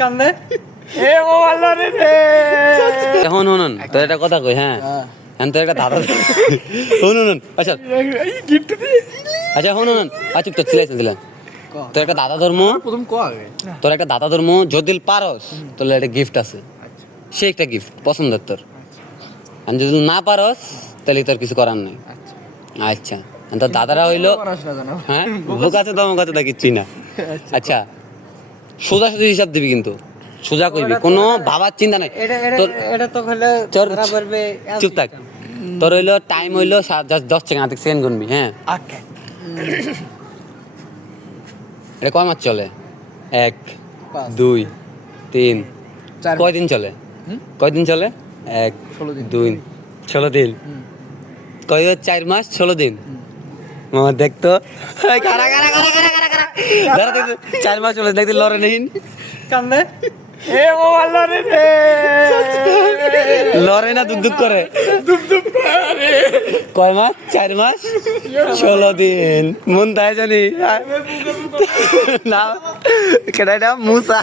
কান্দে এ ও আল্লাহ রে এখন শুনুন তো একটা কথা কই হ্যাঁ এখন তো একটা দাদা শুনুন আচ্ছা গিফট দি আচ্ছা শুনুন আচ্ছা তো চিলাইছেন দিলেন তোর একটা দাদা ধর্ম প্রথম কো আগে তোর একটা দাদা ধর্ম যদি পারস তাহলে একটা গিফট আছে সে একটা গিফট পছন্দের তোর আর যদি না পারস তাহলে তোর কিছু করার নেই আচ্ছা তোর দাদারা হইলো হ্যাঁ বুক আছে তো আমার কাছে তা কিচ্ছুই না আচ্ছা সোজা সোজা হিসাব দিবি কিন্তু সোজা কইবি কোনো ভাবার চিন্তা নাই তোর এটা তো হলে তোর ধরা পড়বে চুপ থাক তোর হইলো টাইম হইলো 10 সেকেন্ড সেকেন্ড গুনবি হ্যাঁ ওকে এটা কয় মাস চলে 1 5 2 3 4 কয়দিন চলে কয়দিন চলে 1 16 দিন 2 16 দিন কয় 4 মাস 16 দিন মামা দেখতো কারা কারা কারা কারা কারা কারা দাঁড়া দেখতো 4 মাস চলে দেখতে লড়ে নেই কান্দে এ ও আল্লাহ রে লড়ে না দুক দুক করে দুপ দুপ করে কয় মাস 4 মাস 16 দিন মন তাই জানি না কেডা মুসা